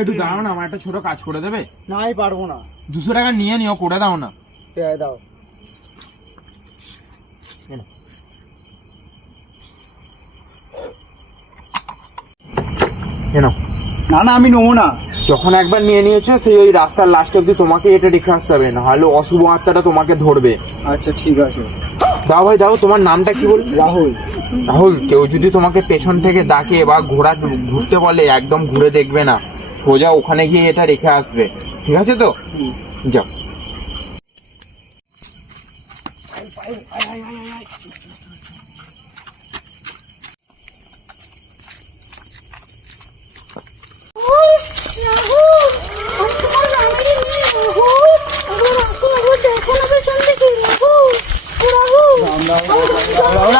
একটু দাও না, আমার একটা ছোট কাজ করে দেবে? না আমি পারবো না। 200 টাকা নিয়ে নিও, করে দাও না। দাও। না না আমি নেবো না। যখন একবার নিয়ে নিয়েছো, সেই ওই রাস্তার লাস্ট অব্দি তোমাকে এটা রেখে আসতে হবে, না হলে অশুভ আত্মাটা তোমাকে ধরবে। আচ্ছা ঠিক আছে। দাও ভাই দাও। তোমার নামটা কি বল? রাহুল। রাহুল, কেউ যদি তোমাকে পেছন থেকে ডাকে বা ঘুরতে বলে, একদম ঘুরে দেখবে না, সোজা ওখানে গিয়ে এটা রেখে আসবে, ঠিক আছে তো? যাও। রাহুল